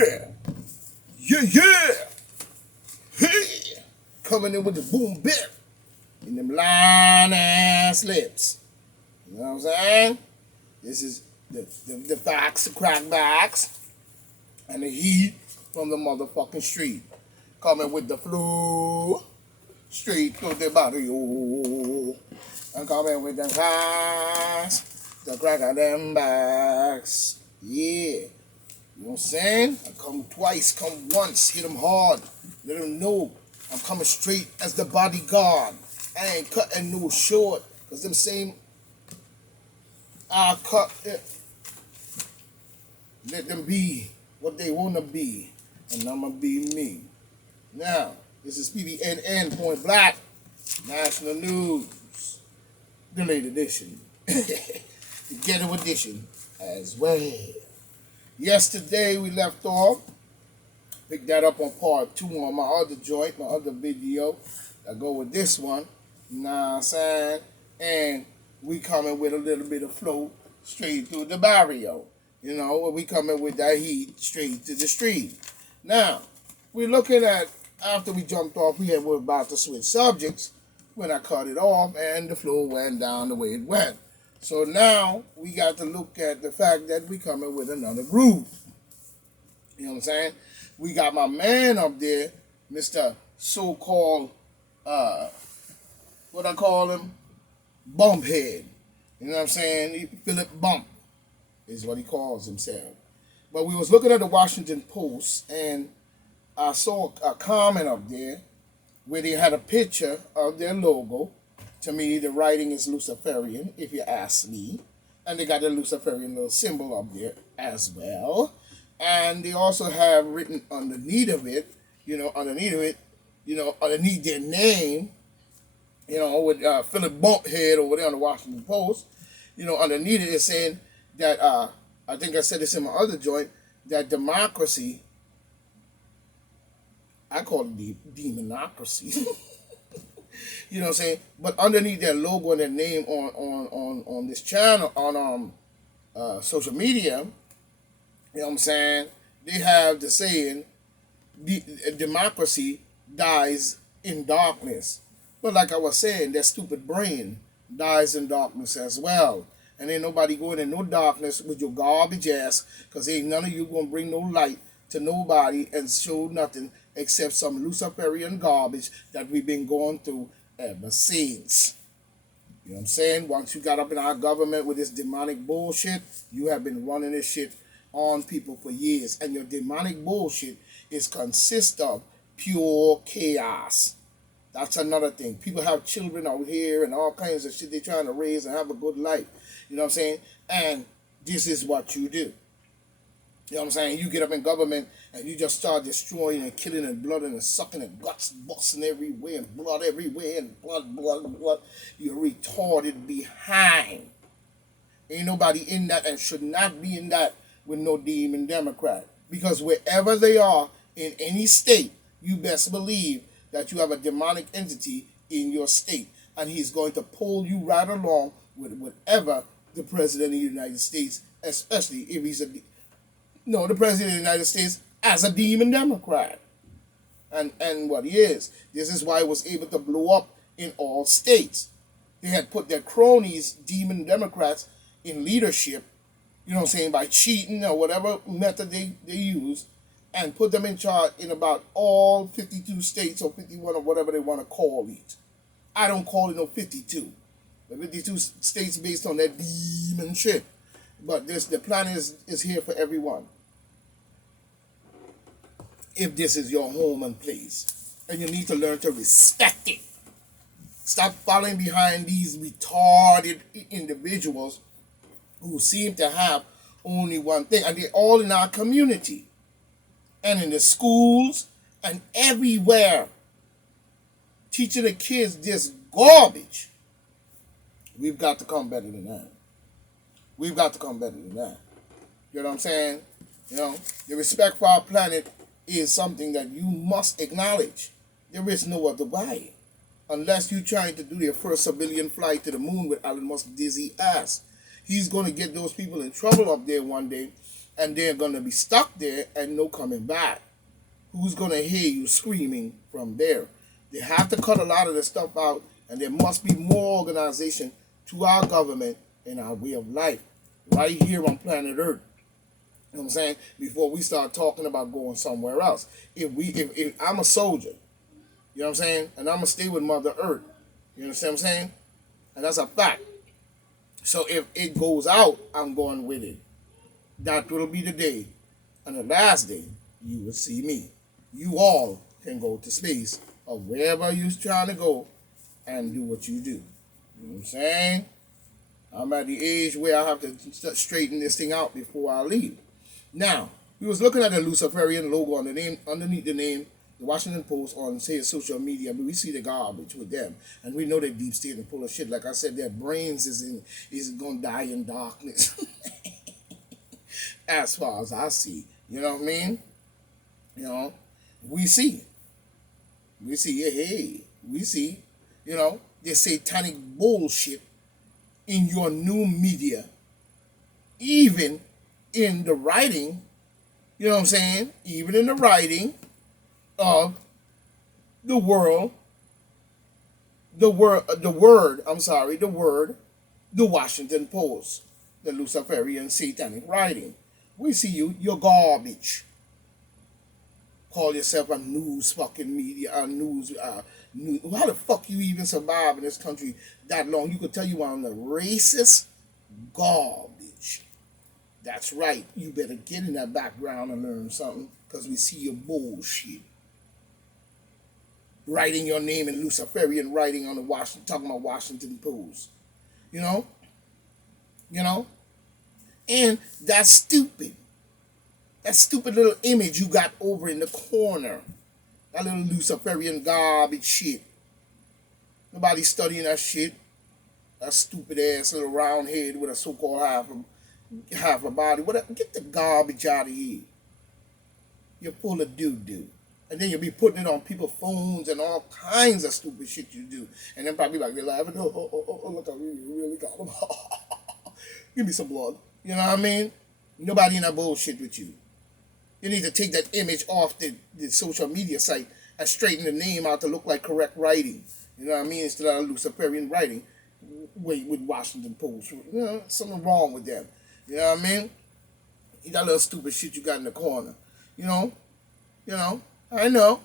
Yeah, yeah, yeah. Hey, coming in with the boom bip in them line ass lips. You know what I'm saying? This is the facts, the crack backs, and the heat from the motherfucking street. Coming with the flow straight to the body. Oh, and coming with the facts, the crack of them backs. Yeah. You know what I'm saying? I come twice, come once, hit them hard. Let them know I'm coming straight as the bodyguard. I ain't cutting no short. Because them same I cut it. Let them be what they want to be. And I'm going to be me. Now, this is PBNN Point Black. National News. The late edition. The ghetto edition as well. Yesterday we left off. Pick that up on part 2 on my other joint, my other video. I go with this one. You know what I'm saying? And we coming with a little bit of flow straight through the barrio. You know, we coming with that heat straight to the street. Now, we're looking at, after we jumped off, were about to switch subjects when I cut it off and the flow went down the way it went. So now we got to look at the fact that we coming with another groove. You know what I'm saying? We got my man up there, Mr. So-called, what I call him? Bumphead. You know what I'm saying? Philip Bump is what he calls himself. But we was looking at the Washington Post and I saw a comment up there where they had a picture of their logo. To me, the writing is Luciferian, if you ask me. And they got the Luciferian little symbol up there as well. And they also have written underneath it, underneath their name, with Philip Bumphead over there on the Washington Post, underneath it, it's saying that, I think I said this in my other joint, that democracy, I call it demonocracy. You know what I'm saying? But underneath their logo and their name on this channel, on social media, you know what I'm saying? They have the saying, democracy dies in darkness. But like I was saying, their stupid brain dies in darkness as well. And ain't nobody going in no darkness with your garbage ass, because ain't none of you going to bring no light to nobody and show nothing except some Luciferian garbage that we've been going through ever since. You know what I'm saying? Once you got up in our government with this demonic bullshit, you have been running this shit on people for years. And your demonic bullshit is consist of pure chaos. That's another thing. People have children out here and all kinds of shit they're trying to raise and have a good life. You know what I'm saying? And this is what you do. You know what I'm saying? You get up in government and you just start destroying and killing and blooding and sucking and guts busting everywhere and blood everywhere and blood. You're retarded behind. Ain't nobody in that and should not be in that with no demon Democrat. Because wherever they are in any state, you best believe that you have a demonic entity in your state. And he's going to pull you right along with whatever the President of the United States, especially if he's the President of the United States as a demon Democrat. And what he is. This is why it was able to blow up in all states. They had put their cronies, demon Democrats, in leadership, you know what I'm saying, by cheating or whatever method they use, and put them in charge in about all 52 states or 51 or whatever they want to call it. I don't call it no 52. The 52 states based on that demon shit. But the plan is here for everyone. If this is your home and place. And you need to learn to respect it. Stop following behind these retarded individuals who seem to have only one thing. And they're all in our community. And in the schools and everywhere. Teaching the kids this garbage. We've got to come better than that. We've got to come better than that. You know what I'm saying? The respect for our planet is something that you must acknowledge. There is no other way. Unless you're trying to do your first civilian flight to the moon with Elon Musk's dizzy ass. He's going to get those people in trouble up there one day and they're going to be stuck there and no coming back. Who's going to hear you screaming from there? They have to cut a lot of the stuff out, and there must be more organization to our government and our way of life right here on planet Earth. You know what I'm saying? Before we start talking about going somewhere else. If I'm a soldier, you know what I'm saying? And I'm going to stay with Mother Earth. You understand what I'm saying? And that's a fact. So if it goes out, I'm going with it. That will be the day. And the last day, you will see me. You all can go to space or wherever you're trying to go and do what you do. You know what I'm saying? I'm at the age where I have to straighten this thing out before I leave. Now, we was looking at the Luciferian logo on the name, underneath the name, the Washington Post on, say, social media, but we see the garbage with them. And we know they're deep state and full of shit. Like I said, their brains is going to die in darkness. As far as I see. You know what I mean? You know, we see. We see, hey, we see, you know, the satanic bullshit in your new media. Even in the writing, you know what I'm saying? Even in the writing of the word, the Washington Post, the Luciferian satanic writing. We see you're garbage. Call yourself a news fucking media, news. How the fuck you even survive in this country that long? You could tell you on the racist garbage. That's right. You better get in that background and learn something, because we see your bullshit. Writing your name in Luciferian writing on the Washington, talking about Washington Post. You know? You know? And that's stupid. That stupid little image you got over in the corner. That little Luciferian garbage shit. Nobody's studying that shit. That stupid ass little round head with a so-called half a body. Whatever. Get the garbage out of here. You're full of doo-doo. And then you'll be putting it on people's phones and all kinds of stupid shit you do. And then probably like they're laughing, look, I really got them. Give me some blood. You know what I mean? Nobody in that bullshit with you. You need to take that image off the social media site and straighten the name out to look like correct writing. You know what I mean? Instead of Luciferian writing with Washington Post. You know, something wrong with them. You know what I mean? That little stupid shit you got in the corner. You know, I know.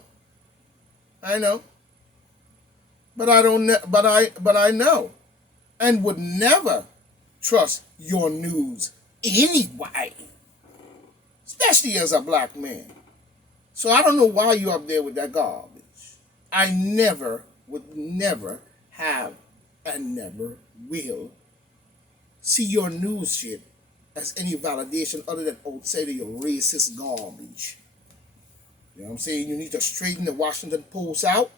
But I don't. But I know, and would never trust your news anyway, especially as a black man. So I don't know why you're up there with that garbage. I would never have and never will see your news shit as any validation other than outside of your racist garbage. You know what I'm saying? You need to straighten the Washington Post out,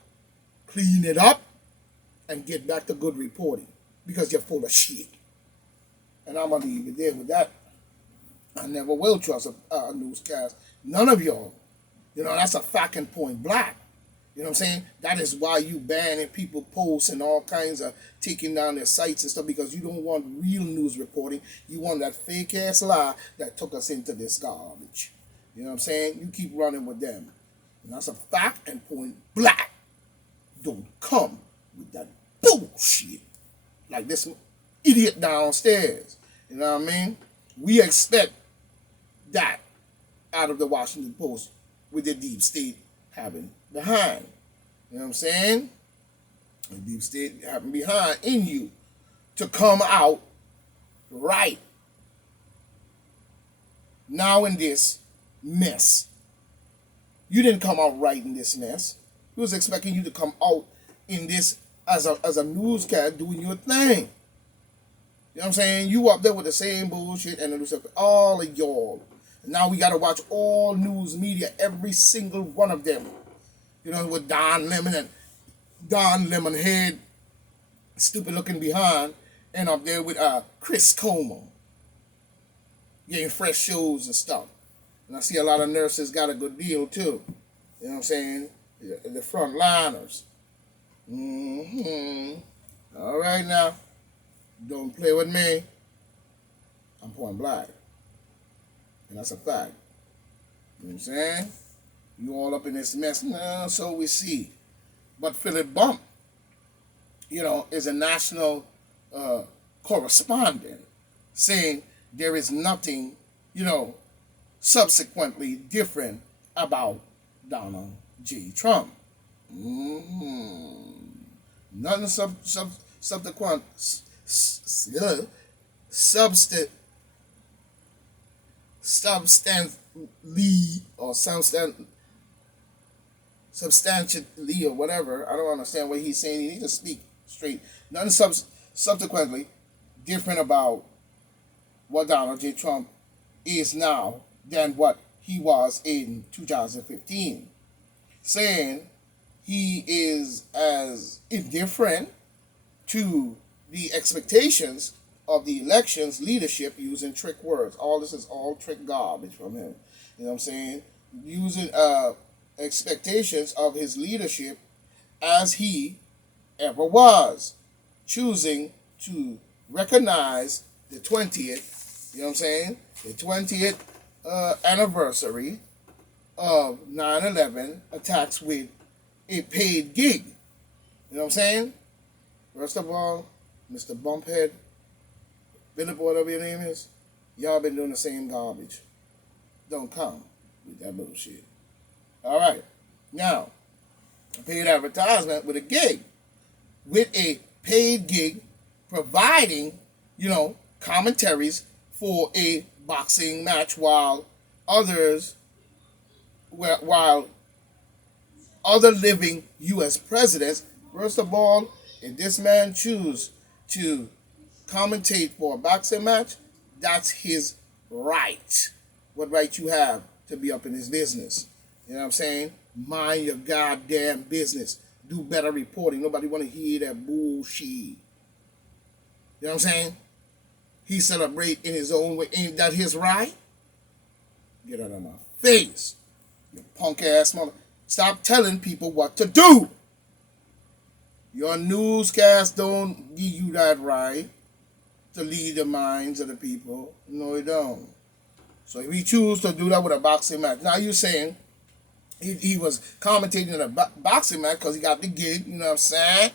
clean it up, and get back to good reporting, because you're full of shit. And I'm going to leave it there with that. I never will trust a newscast. None of y'all. You know, that's a fact and point black. You know what I'm saying? That is why you banning people posts and all kinds of taking down their sites and stuff, because you don't want real news reporting. You want that fake ass lie that took us into this garbage. You know what I'm saying? You keep running with them. And that's a fact and point black. Don't come with that bullshit like this idiot downstairs. You know what I mean? We expect that out of the Washington Post with the deep state having behind. You know what I'm saying? The deep state having behind in you to come out right now in this mess. You didn't come out right in this mess. He was expecting you to come out in this as a newscast doing your thing. You know what I'm saying? You up there with the same bullshit and all of y'all. And now we got to watch all news media, every single one of them. You know, with Don Lemon and Don Lemonhead, stupid looking behind, and up there with Chris Como, getting fresh shows and stuff. And I see a lot of nurses got a good deal too. You know what I'm saying? The front liners. All right now. Don't play with me. I'm point blank. And that's a fact. You know what I'm saying? You all up in this mess. No, so we see. But Philip Bump, is a national uh, correspondent saying there is nothing, you know, subsequently different about Donald J. Trump. Mm-hmm. Nothing subsequent, substant, substantially or substantially or whatever. I don't understand what he's saying. He needs to speak straight. Nothing subsequently different about what Donald J. Trump is now than what he was in 2015, saying he is as indifferent to the expectations of the election's leadership using trick words. All this is all trick garbage from him. You know what I'm saying? Using expectations of his leadership as he ever was, choosing to recognize the 20th, you know what I'm saying? The 20th anniversary of 9/11 attacks with a paid gig. You know what I'm saying? First of all, Mr. Bumphead, Philip, whatever your name is, y'all been doing the same garbage. Don't come with that bullshit. All right. Now, a paid advertisement with a gig. With a paid gig providing, commentaries for a boxing match while other living U.S. presidents, first of all, if this man choose to commentate for a boxing match, that's his right. What right you have to be up in his business? You know what I'm saying? Mind your goddamn business. Do better reporting. Nobody want to hear that bullshit. You know what I'm saying? He celebrate in his own way. Ain't that his right? Get out of my face. You punk ass mother. Stop telling people what to do. Your newscast don't give you that right to lead the minds of the people. No, it don't. So if he choose to do that with a boxing match, now you're saying he was commentating in a boxing match because he got the gig, you know what I'm saying?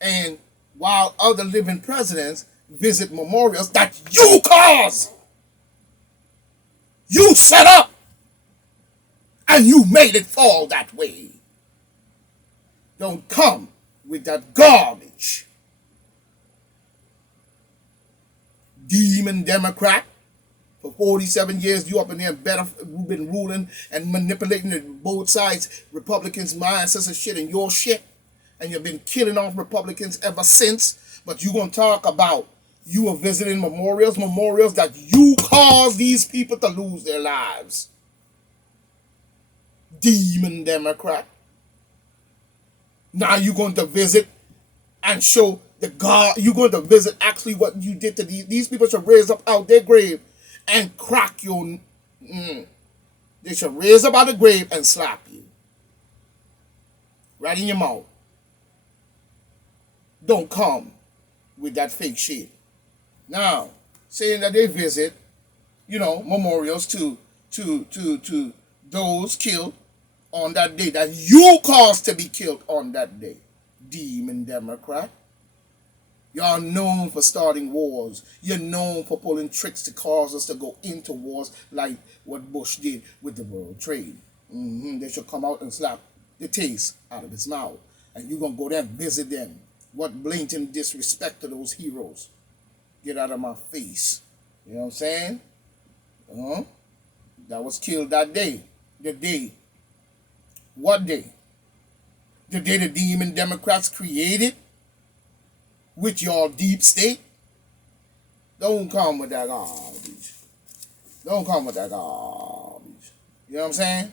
And while other living presidents visit memorials that you caused, you set up, and you made it fall that way. Don't come with that garbage. Demon Democrat. For 47 years, you up in there you've been ruling and manipulating the both sides, Republicans' mindsets and shit, and your shit. And you've been killing off Republicans ever since. But you gonna talk about you are visiting memorials that you caused these people to lose their lives. Demon Democrat. Now you're going to visit and show the God. You're going to visit actually what you did to these people. Should raise up out their grave and crack your. They should raise up out of the grave and slap you right in your mouth. Don't come with that fake shit. Now, saying that they visit, memorials to those killed on that day that you caused to be killed on that day. Demon Democrat. Y'all known for starting wars. You're known for pulling tricks to cause us to go into wars like what Bush did with the World Trade. They should come out and slap the taste out of his mouth. And you're going to go there and visit them. What blatant disrespect to those heroes. Get out of my face. You know what I'm saying? That was killed that day. The day. What day? The day the Demon Democrats created with your deep state. Don't come with that garbage. Don't come with that garbage. You know what I'm saying?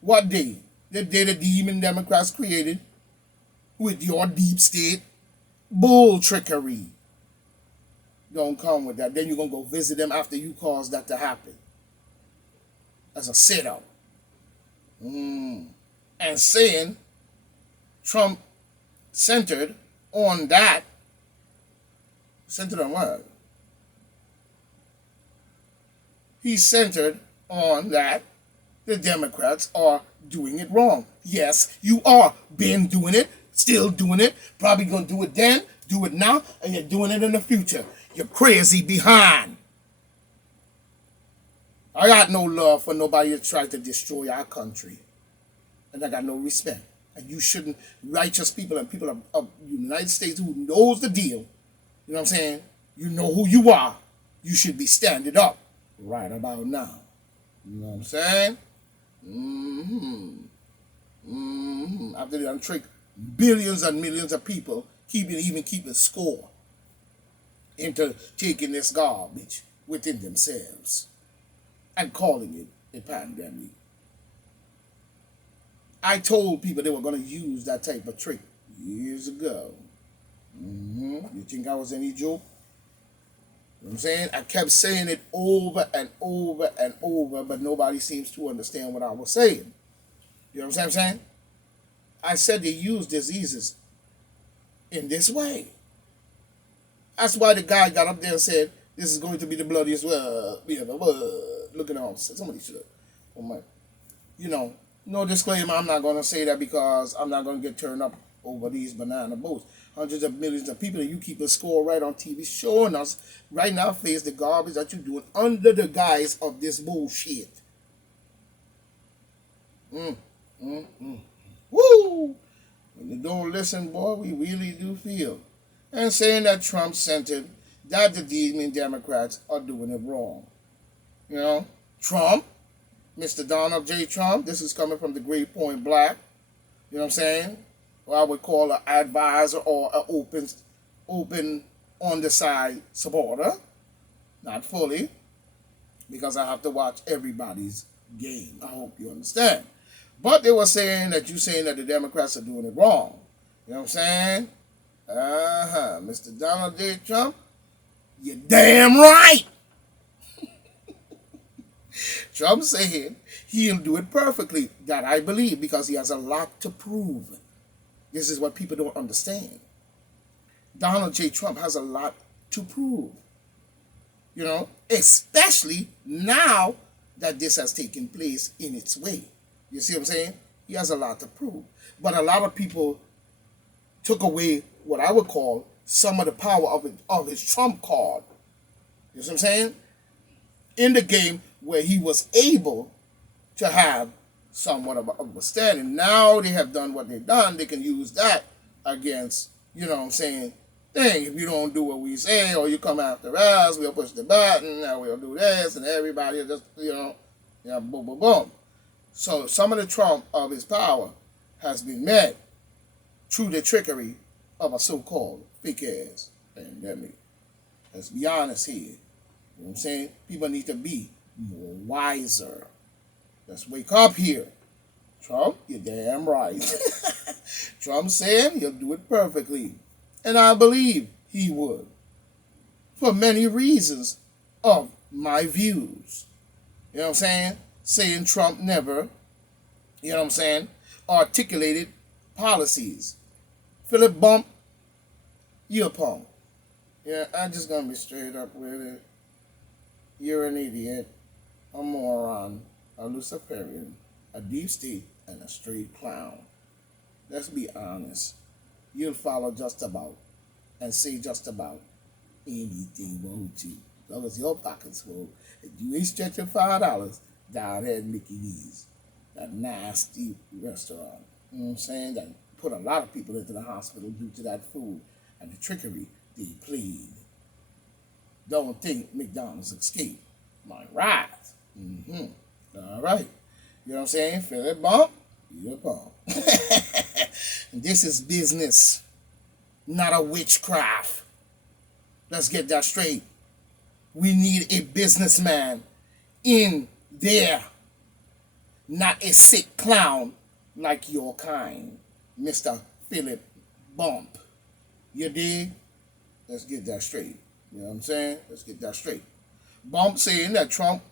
What day? The day the Demon Democrats created with your deep state bull trickery. Don't come with that. Then you're going to go visit them after you caused that to happen. As a setup. And saying Trump centered on that. Centered on what? He centered on that the Democrats are doing it wrong. Yes, you are. Been doing it, still doing it, probably going to do it then, do it now, and you're doing it in the future. You're crazy behind. I got no love for nobody that tried to destroy our country. And I got no respect. And you shouldn't, righteous people and people of the United States who knows the deal, you know what I'm saying? You know who you are. You should be standing up right about now. You know what I'm saying? After they trick billions and millions of people even keeping score into taking this garbage within themselves and calling it a pandemic. I told people they were going to use that type of trick years ago. You think I was any joke? You know what I'm saying? I kept saying it over and over and over, but nobody seems to understand what I was saying. You know what I'm saying? I said they use diseases in this way. That's why the guy got up there and said, this is going to be the bloodiest look at all. Somebody should have. Oh my. You know, no disclaimer, I'm not going to say that because I'm not going to get turned up over these banana boats. Hundreds of millions of people, and you keep a score right on TV showing us right now face the garbage that you're doing under the guise of this bullshit. Woo! When you don't listen, boy, we really do feel. And saying that Trump-centered, that the demon Democrats are doing it wrong. You know, Trump, Mr. Donald J. Trump, this is coming from the Great Point Black, you know what I'm saying? Or I would call an advisor or an open on the side supporter. Not fully, because I have to watch everybody's game. I hope you understand. But they were saying that the Democrats are doing it wrong. You know what I'm saying? Mr. Donald J. Trump, you're damn right. Trump saying he'll do it perfectly. That I believe because he has a lot to prove. This is what people don't understand. Donald J. Trump has a lot to prove. You know, especially now that this has taken place in its way. You see what I'm saying? He has a lot to prove. But a lot of people took away what I would call some of the power of his trump card. You see what I'm saying? In the game where he was able to have somewhat of a standing. Now they have done what they've done. They can use that against, you know what I'm saying, thing. If you don't do what we say or you come after us, we'll push the button and we'll do this and everybody will just, boom, boom, boom. So some of the trump of his power has been met through the trickery of a so-called fake-ass pandemic. Let's be honest here. You know what I'm saying? People need to be more wiser. Let's wake up here. Trump, you're damn right. Trump saying he'll do it perfectly. And I believe he would. For many reasons of my views. You know what I'm saying? Saying Trump never, you know what I'm saying, articulated policies. Philip Bump, you're a punk. Yeah, I'm just going to be straight up with it. You're an idiot, a moron, a Luciferian, a deep state, and a straight clown. Let's be honest. You'll follow just about and say just about anything, won't you? As long as your pocket's full. If you ain't stretching $5 down at Mickey D's, that nasty restaurant. You know what I'm saying? That put a lot of people into the hospital due to that food and the trickery they played. Don't think McDonald's escaped. My right. All right. You know what I'm saying? Philip Bump, you're a bump. This is business, not a witchcraft. Let's get that straight. We need a businessman in there, not a sick clown like your kind, Mr. Philip Bump. You dig? Let's get that straight. You know what I'm saying? Let's get that straight. Bump saying that Trump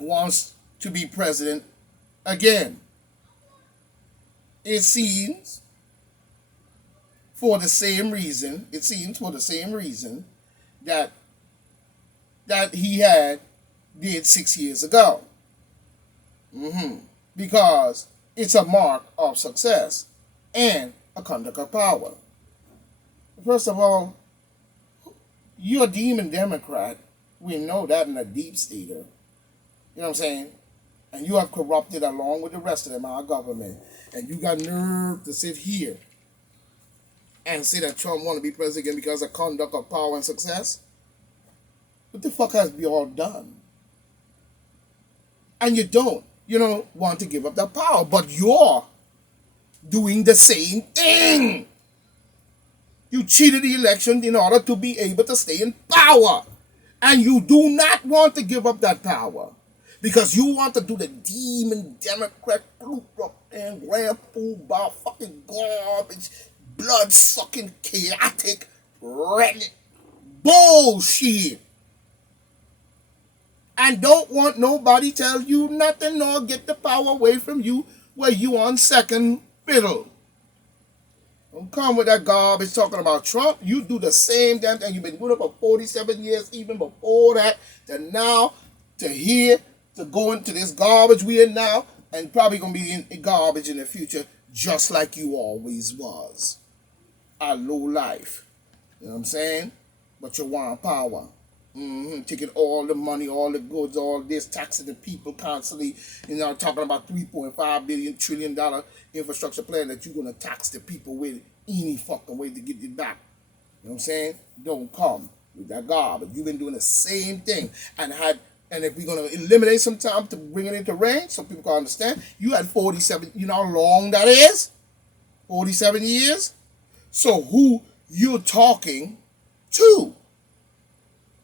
wants to be president again. It seems for the same reason that he did 6 years ago. Because it's a mark of success and a conduct of power. First of all, you're a demon Democrat. We know that in a deep state. You know what I'm saying? And you have corrupted along with the rest of them, our government. And you got nerve to sit here and say that Trump want to be president because of conduct of power and success? What the fuck has be all done? And you don't want to give up that power, but you're doing the same thing. You cheated the election in order to be able to stay in power. And you do not want to give up that power. Because you want to do the demon Democrat and grand poobah fucking garbage, blood-sucking, chaotic, red bullshit. And don't want nobody tell you nothing nor get the power away from you where you on second fiddle. Don't come with that garbage talking about Trump. You do the same damn thing. You've been doing it for 47 years, even before that, to now, to here, to go into this garbage we in now, and probably going to be in garbage in the future, just like you always was. A low life. You know what I'm saying? But you want power. Taking all the money, all the goods, all this, taxing the people constantly. Talking about $3.5 billion trillion infrastructure plan that you're gonna tax the people with any fucking way to get it back. You know what I'm saying? Don't come with that garbage. You've been doing the same thing, and if we're gonna eliminate some time to bring it into range, so people can understand, you had 47. You know how long that is? 47 years. So who you're talking to?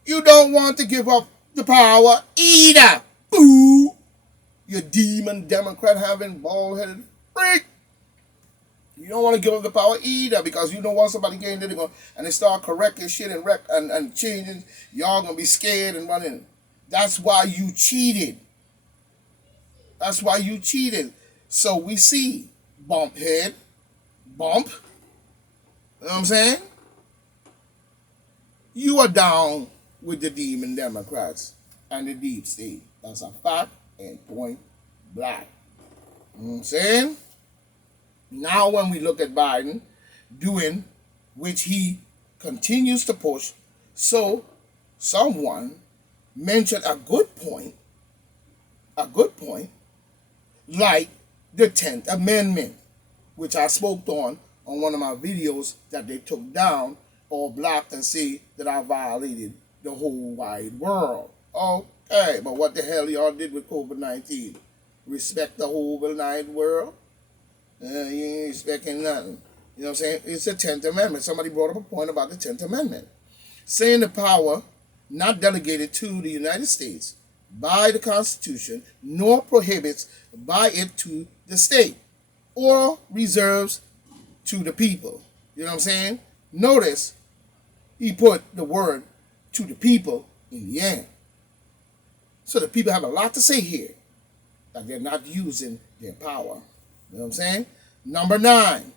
You don't want to give up the power either. Boo! You demon Democrat having bald-headed freak. You don't want to give up the power either because you don't want somebody getting there and they start correcting shit and changing. Y'all going to be scared and running. That's why you cheated. That's why you cheated. So we see bump. You know what I'm saying? You are down with the demon Democrats and the deep state. That's a fact and point blank. You know what I'm saying? Now when we look at Biden doing, which he continues to push, so someone mentioned a good point, like the 10th Amendment, which I spoke on one of my videos that they took down or blocked and say that I violated the whole wide world. Okay, but what the hell y'all did with COVID-19? Respect the whole wide world? You ain't respecting nothing. You know what I'm saying? It's the 10th Amendment. Somebody brought up a point about the 10th Amendment, saying the power not delegated to the United States by the Constitution, nor prohibits by it to the state, or reserves to the people. You know what I'm saying? Notice he put the word to the people in the end. So the people have a lot to say here, that they're not using their power. You know what I'm saying? Number 9,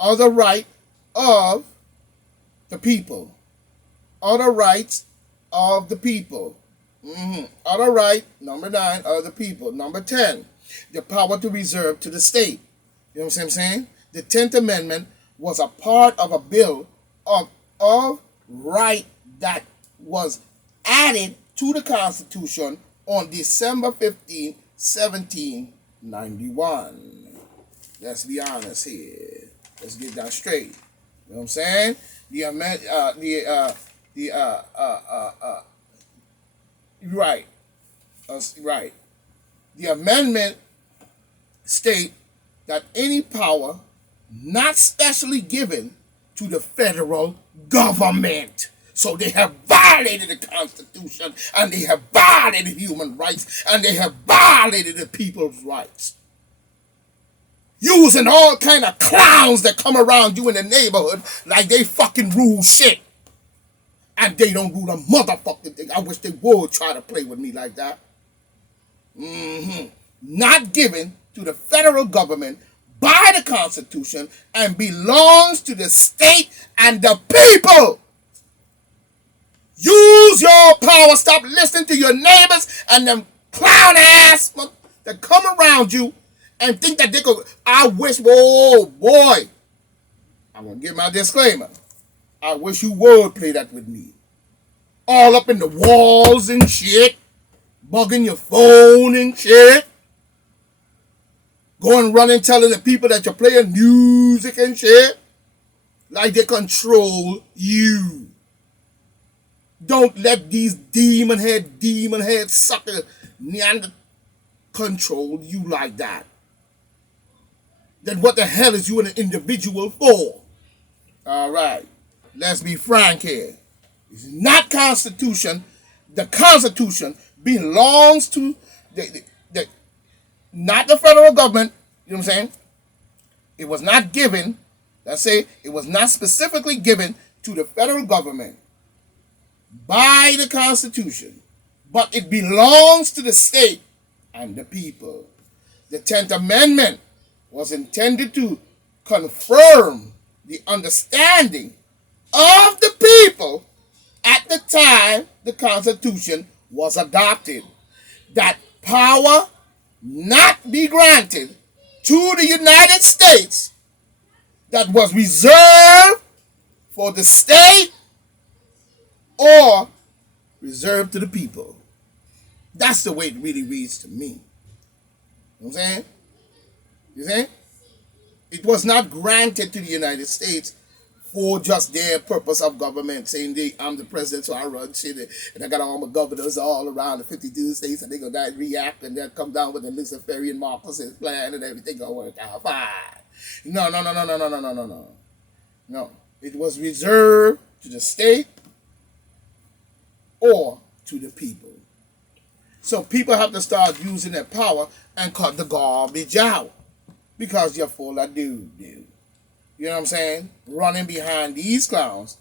other right of the people. Other rights of the people. Other right, number 9, of the people. Number 10, the power to reserve to the state. You know what I'm saying? The 10th Amendment was a part of a bill of right that was added to the Constitution on December 15, 1791. Let's be honest here. Let's get that straight. You know what I'm saying? Right. Right. The amendment state that any power not specially given to the federal government. So they have violated the Constitution, and they have violated human rights, and they have violated the people's rights. Using all kind of clowns that come around you in the neighborhood like they fucking rule shit. And they don't do the motherfucking thing. I wish they would try to play with me like that. Not given to the federal government by the Constitution and belongs to the state and the people. Use your power. Stop listening to your neighbors and them clown ass. that come around you and think that they could. I wish, oh boy, I'm gonna give my disclaimer. I wish you would play that with me. All up in the walls and shit, bugging your phone and shit, going running telling the people that you're playing music and shit, like they control you. Don't let these demon head sucker Neander control you like that. Then what the hell is you an individual for? All right, let's be frank here. It's not Constitution. The Constitution belongs to the not the federal government. You know what I'm saying? It was not given. Let's say it was not specifically given to the federal government by the Constitution, but it belongs to the state and the people. The 10th Amendment was intended to confirm the understanding of the people at the time the Constitution was adopted, that power not be granted to the United States that was reserved for the state or reserved to the people. That's the way it really reads to me. You know what I'm saying? You see? It was not granted to the United States for just their purpose of government, saying I'm the president, so I run shit, and I got all my governors all around the 52 states, and they're going to react, and they'll come down with the Luciferian Marcus's plan, and everything going to work out fine. No. No. It was reserved to the state or to the people. So people have to start using their power and cut the garbage out because you're full of doo-doo. You know what I'm saying? Running behind these clowns